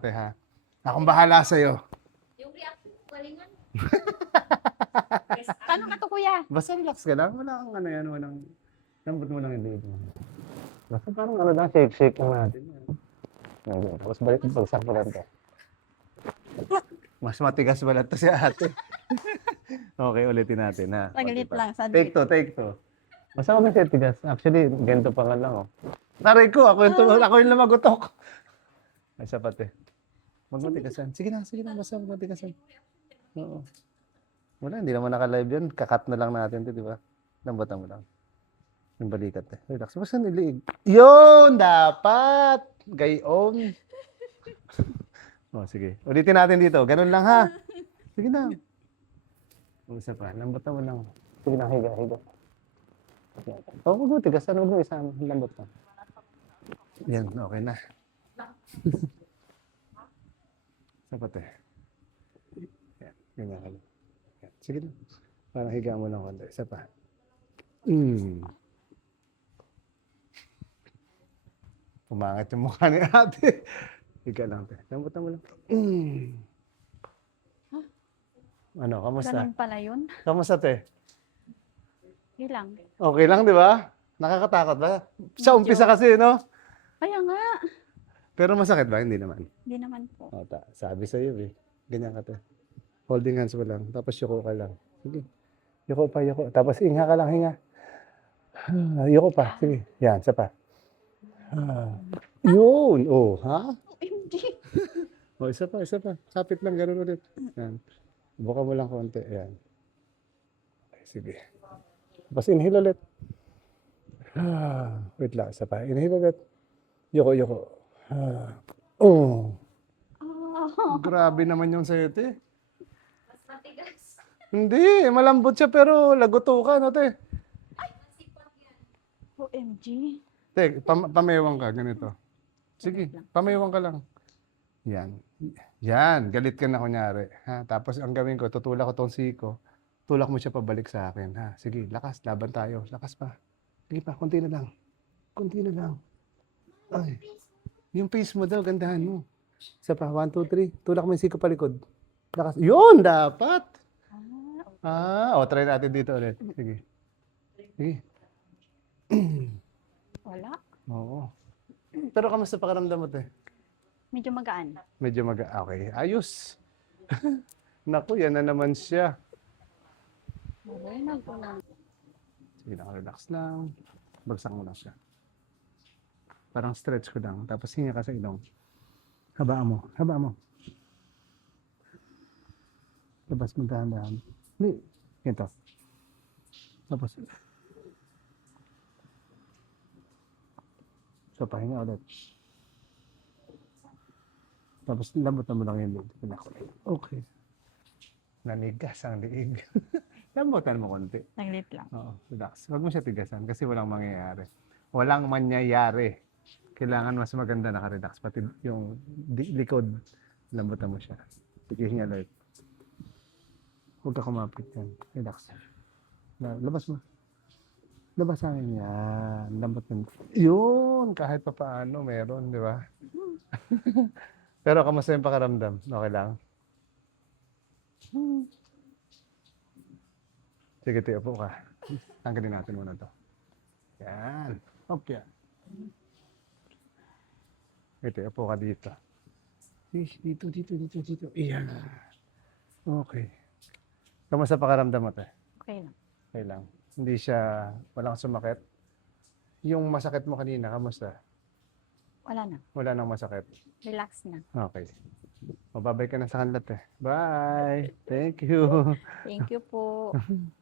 Ate, ha? Akong bahala sa'yo. Yung react, galingan. Paano ka to, kuya? Basta relax ka lang. Wala kang ano yan. Walang... Lambot mo lang yung liit mo. Basta parang ano lang, shake lang natin. Yan. Tapos balik yung pagsak mo lang to. Mas matigas balat to si ate. Okay, ulitin natin, ha? Saglit Diba? lang, Take saglit. two. Basta kami siya tigas. Actually, ganito pa nga lang, oh. Taray ko, ako yung lumagutok. Ay, sapat eh. Magmatigasan. Sige na, basta magmatigasan. Oo. Wala, hindi naman naka-live yan. Kakat na lang natin to, di ba? Lambatan mo lang. Yung balikat eh. Relax. Basta niliig. Yun! Dapat! Gayong. Oh, sige. Ulitin natin dito. Ganun lang, ha? Sige na. Isa pa. Lambatan mo lang. Sige na, higa. Oh, huwag mo tigasan. Huwag mo isama. Lambot mo. Yan, okay na. Sapat eh. Yan, ganyan ka lang. Yan. Sige na. Parang higa mo lang konti. Isa pa. Pumangat yung mukha ni ate. Higa lang, te. Lambutan mo lang. Ano, kamusta? Ganun pala yun. Kamusta, te? Hilang. Okay lang, di ba? Nakakatakot ba? Sa umpisa kasi, no? Kaya nga. Pero masakit ba? Hindi naman. Hindi naman po. O, sabi sa'yo eh. Ganyan ka, te. Holding hands mo lang. Tapos yuko ka lang. Sige. Yuko pa. Tapos hinga ka lang, hinga. Yuko pa. Sige. Yan, isa pa. Yun. Oh, ha? Hindi. O, isa pa. Kapit lang, ganun ulit. Yan. Buka mo lang konti. Yan. Okay, sige. Tapos inhale ulit. Wait lang, isa pa. Inhale ulit. Yuko. Oh. Grabe naman yung sa'yo, te. Mas matigas. Hindi, malambot siya pero lagutukan, no, te. Masipag yan. OMG. Te, pamewang ka, ganito. Sige, pamewang ka lang. Yan, galit ka na kunyari. Ha? Tapos ang gawin ko, tutulak ko tong siko. Tulak mo siya pabalik sa akin. Ha? Sige, lakas, laban tayo. Lakas pa. Sige pa, konti na lang. Ay, yung face mo daw, gandahan mo. Isa pa, 1, 2, 3. Tulak mo yung siko palikod. Lakas. Yun, dapat. Try natin dito ulit. Sige. Wala. Oo. Pero kamusta pakiramdam mo, te? Medyo magaan. Medyo okay. Ayos. Naku, yan na naman siya. Okay na po lang. Sige lang, relax lang. Bagsak mo lang siya. Parang stretch ko lang. Tapos hinga ka sa ilong. Habaan mo. Labas mo dahan-dahan. Hindi. Ito. Tapos. So, pahinga ulit. Tapos, lambutan mo lang yung liig. Relax. Okay. Nanigas ang liig. Lambutan mo konti. Saglit lang. Oo, relax. Huwag mo siya tigasan kasi walang mangyayari. Walang mangyayari. Kailangan mas maganda naka-relax. Pati yung likod, lambutan mo siya. Sige, hinga ulit. Huwag ka kumapit yan. Relax. Labas mo. Labas sa akin yan. Lambot mo. Yun! Kahit pa paano, meron, di ba? Pero kamusta yung pakaramdam? Okay lang? Sige, tiyo po ka. Tanggalin natin muna to. Yan. Okay. Ito, upo ka dito. Dito. Iyan. Okay. Kamusta pakaramdam mo, te? Okay lang. Okay lang. Hindi siya, walang sumakit. Yung masakit mo kanina, kamusta? Wala na. Wala nang masakit. Relax na. Okay. Mababay ka na sa kanila, te. Bye! Thank you! Thank you po.